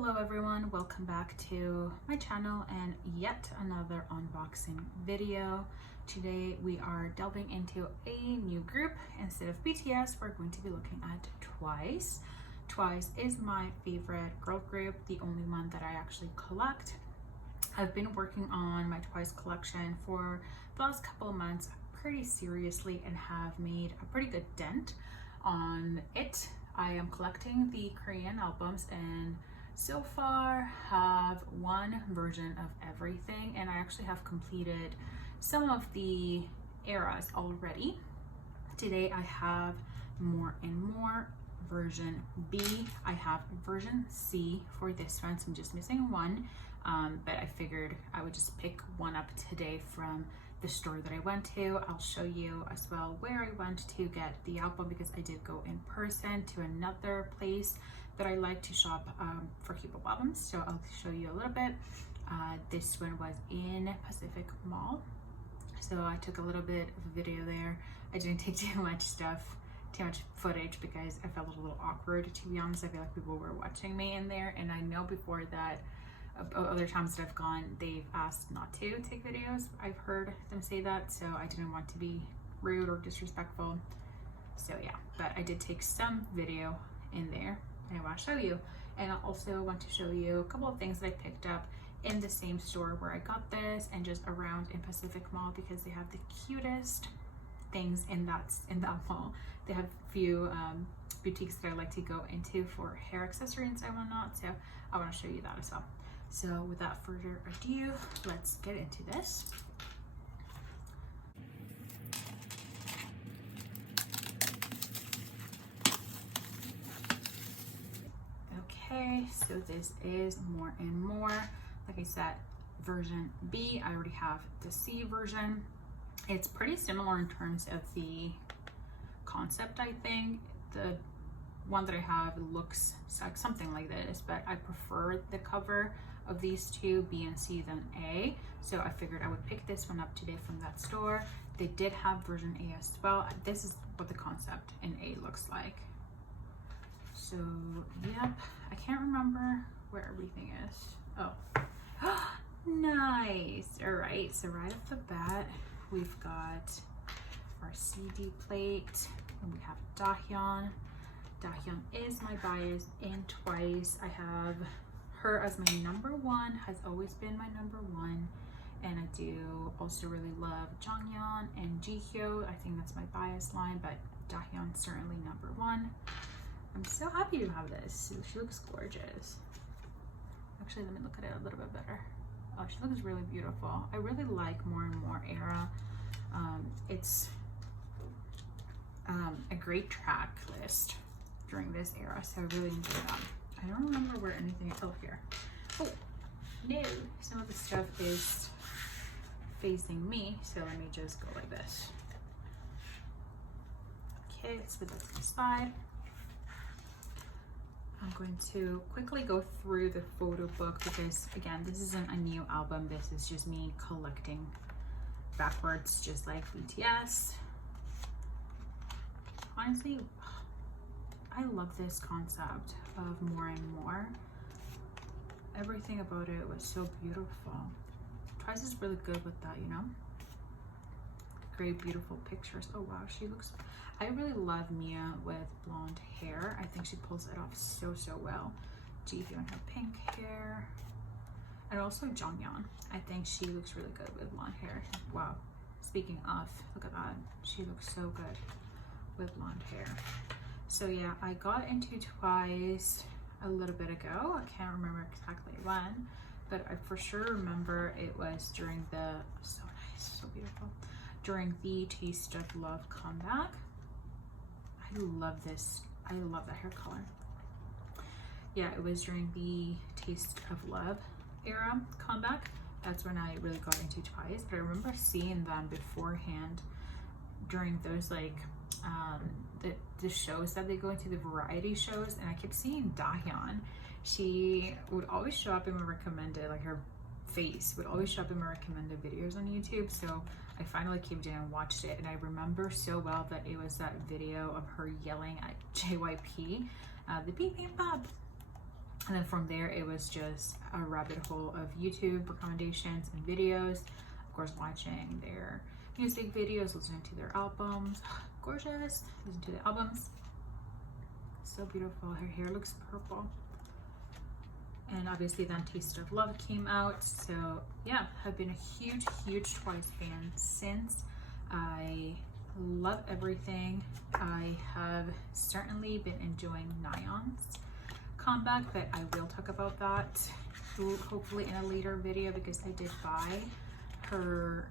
Hello everyone, welcome back to my channel and yet another unboxing video. Today we are delving into a new group. Instead of BTS, we're going to be looking at Twice. Twice is my favorite girl group, the only one that I actually collect. I've been working on my Twice collection for the last couple of months pretty seriously and have made a pretty good dent on it. I am collecting the Korean albums and so far have one version of everything, and I actually have completed some of the eras already. Today I have more and more version B. I have version C for this one, so I'm just missing one, but I figured I would just pick one up today from the store that I went to. I'll show you as well where I went to get the album, because I did go in person to another place that I like to shop for K-pop albums, so I'll show you a little bit. This one was in Pacific Mall, so I took a little bit of a video there. I didn't take too much footage because I felt a little awkward, to be honest. I feel like people were watching me in there, and I know before that other times that I've gone, they've asked not to take videos. I've heard them say that, so I didn't want to be rude or disrespectful. So yeah, but I did take some video in there and I want to show you. And I also want to show you a couple of things that I picked up in the same store where I got this and just around in Pacific Mall, because they have the cutest things in that mall. They have a few boutiques that I like to go into for hair accessories and whatnot, so I want to show you that as well. So without further ado, let's get into this. Okay, so this is more and more. Like I said, version B. I already have the C version. It's pretty similar in terms of the concept. I think the one that I have looks like something like this, but I prefer the cover of these two, B and C, than A, so I figured I would pick this one up today from that store. They did have version A as well. This is what the concept in A looks like. So yep, I can't remember where everything is. Oh, nice. All right, so right off the bat, we've got our CD plate, and we have Dahyun. Dahyun is my bias in Twice. I have her as my number one, has always been my number one, and I do also really love Jonghyun and Jihyo. I think that's my bias line, but Dahyun's certainly number one. I'm so happy to have this. She looks gorgeous. Actually, let me look at it a little bit better. Oh, she looks really beautiful. I really like more and more era. It's a great track list during this era, so I really enjoy that. I don't remember where anything is. Oh, here. Oh no, some of the stuff is facing me, so let me just go like this. Okay, let's put that to the side. I'm going to quickly go through the photo book, because again, this isn't a new album. This is just me collecting backwards, just like BTS. Honestly, I love this concept of more and more. Everything about it was so beautiful. Twice is really good with that, you know? Great, beautiful pictures. Oh wow, she looks... I really love Mia with blonde hair. I think she pulls it off so well. Jihyo and her pink hair. And also Jonghyun. I think she looks really good with blonde hair. Wow. Speaking of, look at that. She looks so good with blonde hair. So yeah, I got into Twice a little bit ago. I can't remember exactly when, but I for sure remember it was during the, so nice, so beautiful, during the Taste of Love comeback. I love this. I love that hair color. Yeah, it was during the Taste of Love era comeback. That's when I really got into Twice, but I remember seeing them beforehand during those like the shows that they go into, the variety shows, and I kept seeing Dahyun. She would always show up in my recommended, like her face would always show up in my recommended videos on YouTube, so I finally came down and watched it, and I remember so well that it was that video of her yelling at JYP, the beep beep bop. And then from there, it was just a rabbit hole of YouTube recommendations and videos. Of course, watching their music videos, listening to their albums. Gorgeous. Listen to the albums. So beautiful. Her hair looks purple. And obviously then Taste of Love came out. So yeah, I've been a huge Twice fan since. I love everything. I have certainly been enjoying Nayeon's comeback, but I will talk about that hopefully in a later video, because I did buy her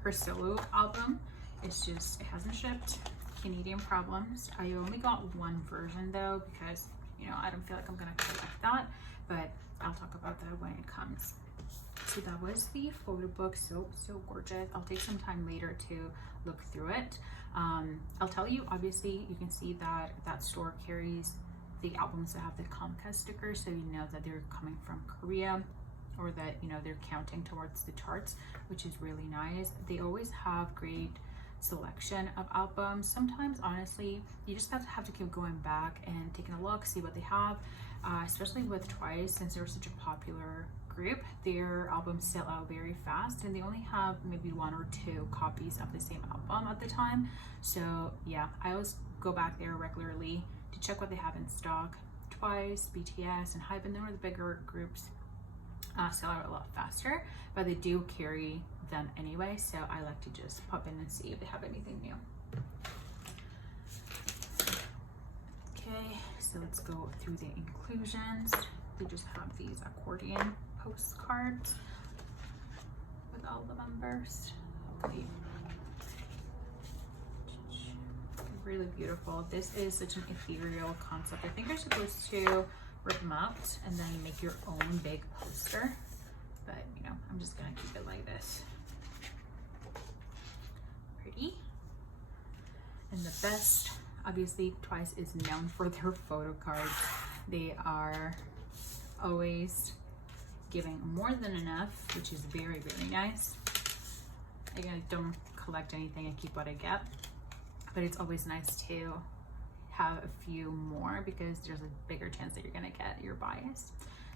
her solo album. It's just, it hasn't shipped. Canadian problems. I only got one version though, because you know, I don't feel like I'm gonna collect that, but I'll talk about that when it comes. So that was the photo book. So gorgeous. I'll take some time later to look through it. I'll tell you, obviously you can see that that store carries the albums that have the Comcast sticker, so you know that they're coming from Korea, or that, you know, they're counting towards the charts, which is really nice. They always have great selection of albums. Sometimes honestly you just have to keep going back and taking a look, see what they have, especially with Twice, since they're such a popular group. Their albums sell out very fast, and they only have maybe 1 or 2 copies of the same album at the time. So yeah, I always go back there regularly to check what they have in stock. Twice, BTS, and Hype, and then the bigger groups sell out a lot faster, but they do carry them anyway, so I like to just pop in and see if they have anything new. Okay, so let's go through the inclusions. They just have these accordion postcards with all the members. Okay. Really beautiful. This is such an ethereal concept. I think you're supposed to rip them out and then make your own big poster, but you know, I'm just gonna keep it like this. Pretty. And the best, obviously Twice is known for their photo cards. They are always giving more than enough, which is very nice. Again, I don't collect anything, I keep what I get, but it's always nice to have a few more, because there's a bigger chance that you're gonna get your bias.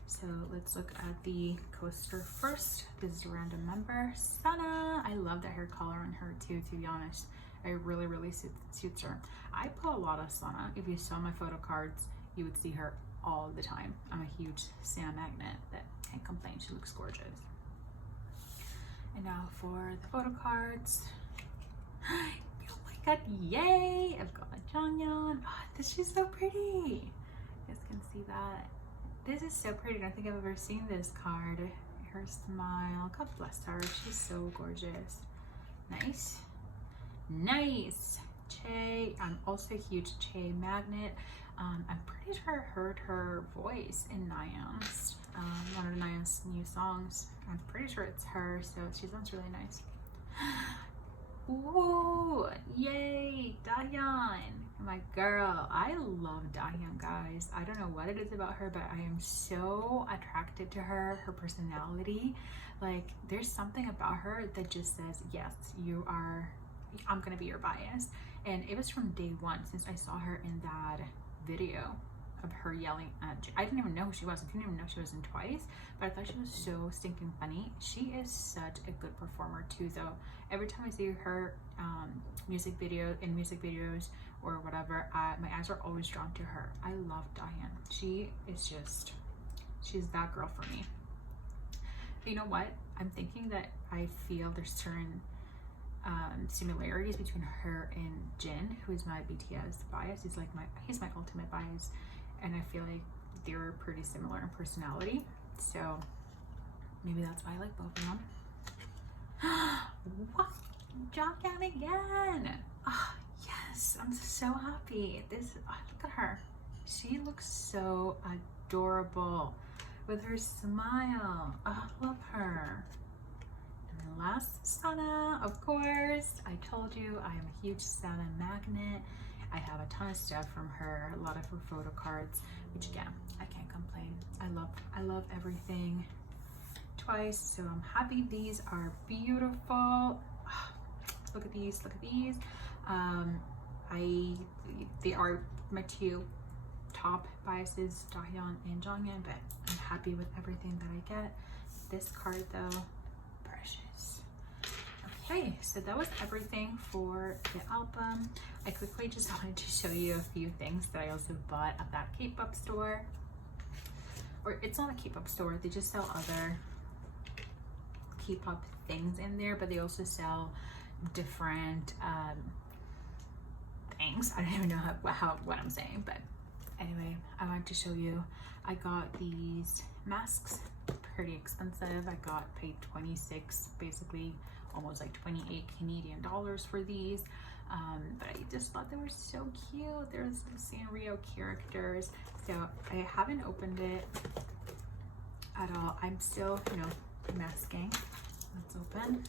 So let's look at the coaster first. This is a random member, Sana. I love the hair color on her too, to be honest. It really suits her. I put a lot of Sana. If you saw my photo cards, you would see her all the time. I'm a huge Sana magnet, but can't complain, she looks gorgeous. And now for the photo cards. Oh my god, yay! I've got Jonghyun. Oh, this is so pretty. You guys can see that. This is so pretty. I don't think I've ever seen this card. Her smile. God bless her. She's so gorgeous. Nice. Nice. Che. I'm also a huge Che magnet. I'm pretty sure I heard her voice in Nayeon's, one of Nayeon's new songs. I'm pretty sure it's her, so she sounds really nice. Ooh, yay, Dahyun, my girl. I love Dahyun, guys. I don't know what it is about her, but I am so attracted to her, her personality. Like, there's something about her that just says, yes, you are, I'm gonna be your bias. And it was from day one, since I saw her in that video of her yelling at I didn't even know who she was. I didn't even know she was in Twice, but I thought she was so stinking funny. She is such a good performer too, though. Every time I see her music videos or whatever, my eyes are always drawn to her. I love Dahyun. She is just, she's that girl for me. But you know what? I'm thinking that I feel there's certain similarities between her and Jin, who is my BTS bias. He's my ultimate bias, and I feel like they're pretty similar in personality, so maybe that's why I like both of them. What? Jonghyun again! Oh, yes, I'm so happy. Look at her. She looks so adorable with her smile. Oh, I love her. And last, Sana, of course. I told you I am a huge Sana magnet. I have a ton of stuff from her, a lot of her photo cards, which again, I can't complain. I love everything Twice, so I'm happy. These are beautiful. Look at these, look at these. They are my two top biases Taehyun and Jonghyun, but I'm happy with everything that I get. This card though, precious. Okay, so that was everything for the album. I quickly just wanted to show you a few things that I also bought at that K-pop store. Or it's not a K-pop store, they just sell other K-pop things in there, but they also sell different things. I don't even know what I'm saying, but anyway, I wanted to show you. I got these masks, pretty expensive. I got paid 26, basically almost like 28 Canadian dollars for these. But I just thought they were so cute. There's the Sanrio characters. So I haven't opened it at all. I'm still, you know, masking. Let's open.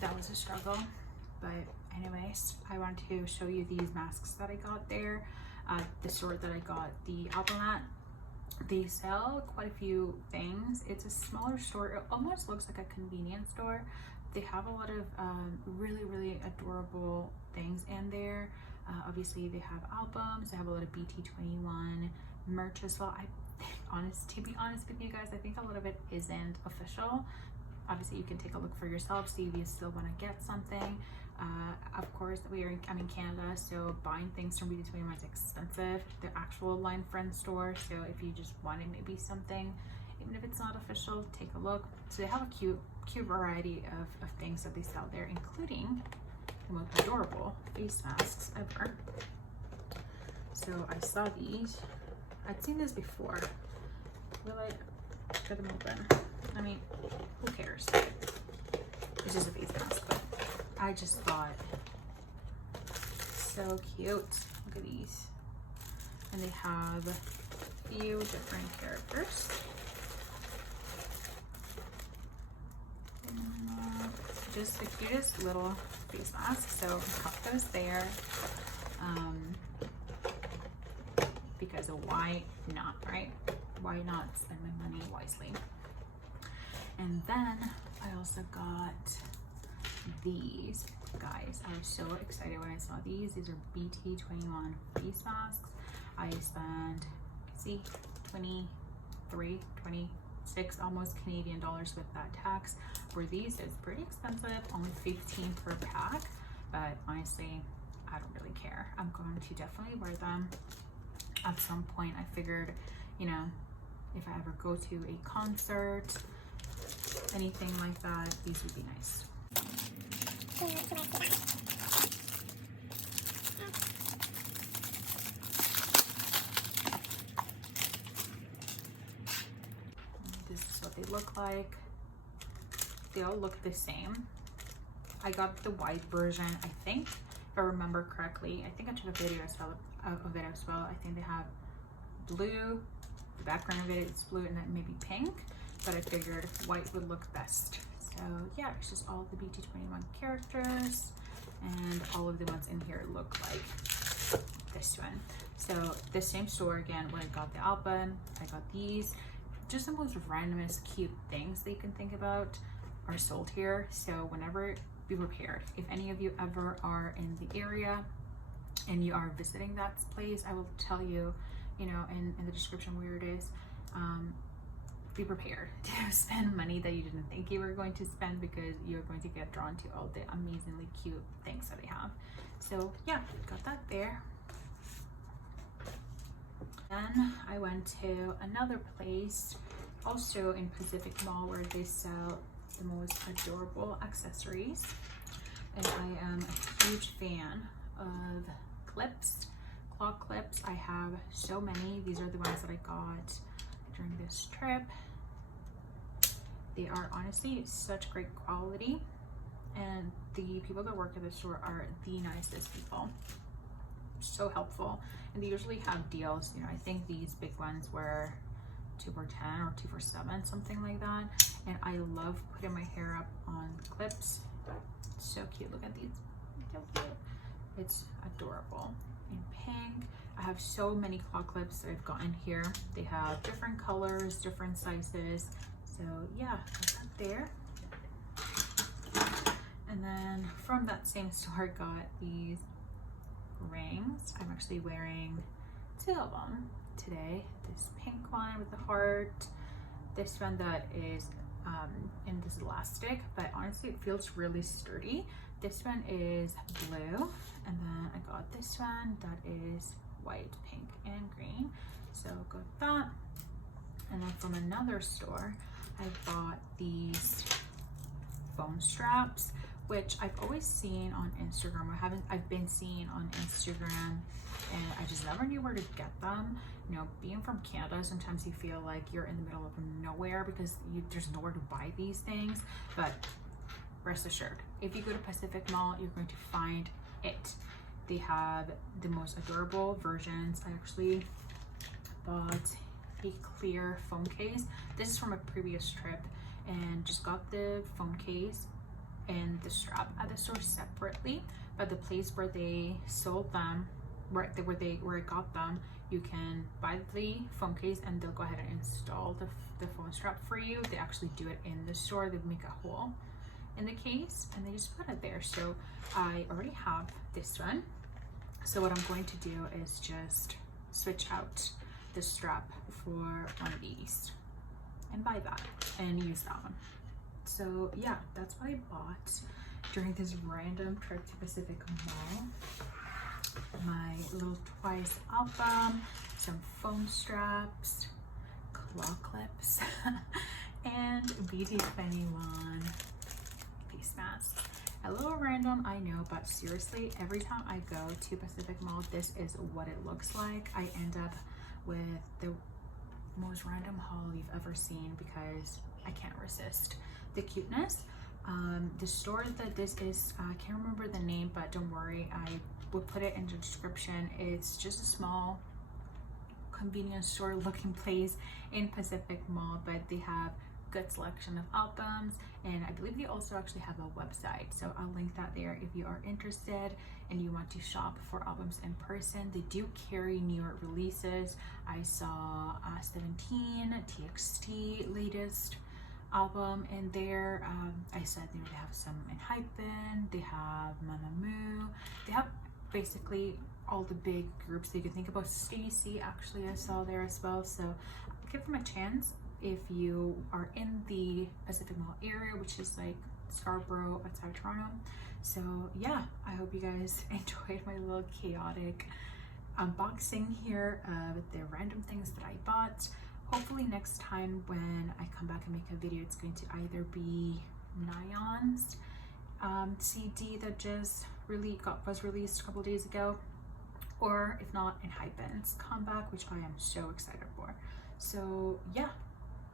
That was a struggle, but anyways, I want to show you these masks that I got there. The store that I got the album at, they sell quite a few things. It's a smaller store. It almost looks like a convenience store. They have a lot of really adorable things in there. Obviously they have albums, they have a lot of BT21 merch as well. To be honest with you guys, I think a lot of it isn't official. Obviously you can take a look for yourself, see if you still want to get something. Of course, I'm in Canada, so buying things from BT21 is expensive. The actual line friend store, so if you just wanted maybe something, even if it's not official, take a look. So they have a cute variety of things that they sell there, including the most adorable face masks ever. So I saw these. I'd seen this before. Will I get them open? I mean, who cares? It's just a face mask, but I just thought, so cute. Look at these. And they have a few different characters. Just the cutest little face mask. So got those there. Because why not, right? Why not spend my money wisely? And then I also got these guys. I was so excited when I saw these. These are BT21 face masks. I spent, see, 23, 26 almost Canadian dollars with that tax. For these, it's pretty expensive, only 15 per pack, but honestly, I don't really care. I'm going to definitely wear them at some point. I figured, you know, if I ever go to a concert, anything like that, these would be nice. This is what they look like. They all look the same. I got the white version, I think, if I remember correctly. I think I took a video of it as well. I think they have blue, the background of it is blue, and then maybe pink, but I figured white would look best. So yeah, it's just all of the BT21 characters, and all of the ones in here look like this one. So the same store again, when I got the album, I got these. Just the most randomest cute things that you can think about are sold here. So whenever, be prepared. If any of you ever are in the area and you are visiting that place, I will tell you, you know, in the description where it is. Be prepared to spend money that you didn't think you were going to spend, because you're going to get drawn to all the amazingly cute things that they have. So yeah, got that there. Then I went to another place, also in Pacific Mall, where they sell the most adorable accessories. And I am a huge fan of clips, claw clips. I have so many. These are the ones that I got during this trip. They are honestly such great quality, and the people that work at the store are the nicest people. So helpful, and they usually have deals. You know, I think these big ones were 2 for 10 or 2 for 7, something like that. And I love putting my hair up on clips. So cute. Look at these. So cute. It's adorable. In pink, I have so many claw clips that I've gotten here. They have different colors, different sizes. So yeah, that's up there. And then from that same store, I got these rings. I'm actually wearing 2 of them today. This pink one with the heart, this one that is in this elastic, but honestly it feels really sturdy. This one is blue, and then I got this one that is white, pink, and green. So got that. And then from another store, I bought these foam straps, which I've always seen on Instagram. I've been seeing on Instagram, and I just never knew where to get them. You know, being from Canada, sometimes you feel like you're in the middle of nowhere because there's nowhere to buy these things. But rest assured, if you go to Pacific Mall, you're going to find it. They have the most adorable versions. I actually bought a clear phone case. This is from a previous trip, and just got the phone case and the strap at the store separately, but the place where they sold them, where I got them, you can buy the phone case and they'll go ahead and install the phone strap for you. They actually do it in the store. They make a hole in the case and they just put it there. So I already have this one. So what I'm going to do is just switch out the strap for one of these and buy that and use that one. So yeah, that's what I bought during this random trip to Pacific Mall. My little Twice album, some foam straps, claw clips, and BT21 face mask. A little random, I know, but seriously, every time I go to Pacific Mall, this is what it looks like. I end up with the most random haul you've ever seen because I can't resist the cuteness. The store that this is, I can't remember the name, but don't worry, I will put it in the description. It's just a small convenience store looking place in Pacific Mall, but they have good selection of albums, and I believe they also actually have a website, so I'll link that there if you are interested and you want to shop for albums in person. They do carry newer releases. I saw 17 TXT latest album in there. I said they have some in Hypen, they have Mamamoo, they have basically all the big groups that you can think about. Stacy actually I saw there as well, so give them a chance if you are in the Pacific Mall area, which is like Scarborough outside Toronto. So yeah, I hope you guys enjoyed my little chaotic unboxing here with the random things that I bought. Hopefully next time when I come back and make a video, it's going to either be Nion's CD that just was released a couple days ago, or if not, in Hypen's comeback, which I am so excited for. So yeah,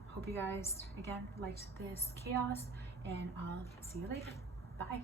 hope you guys again liked this chaos, and I'll see you later. Bye.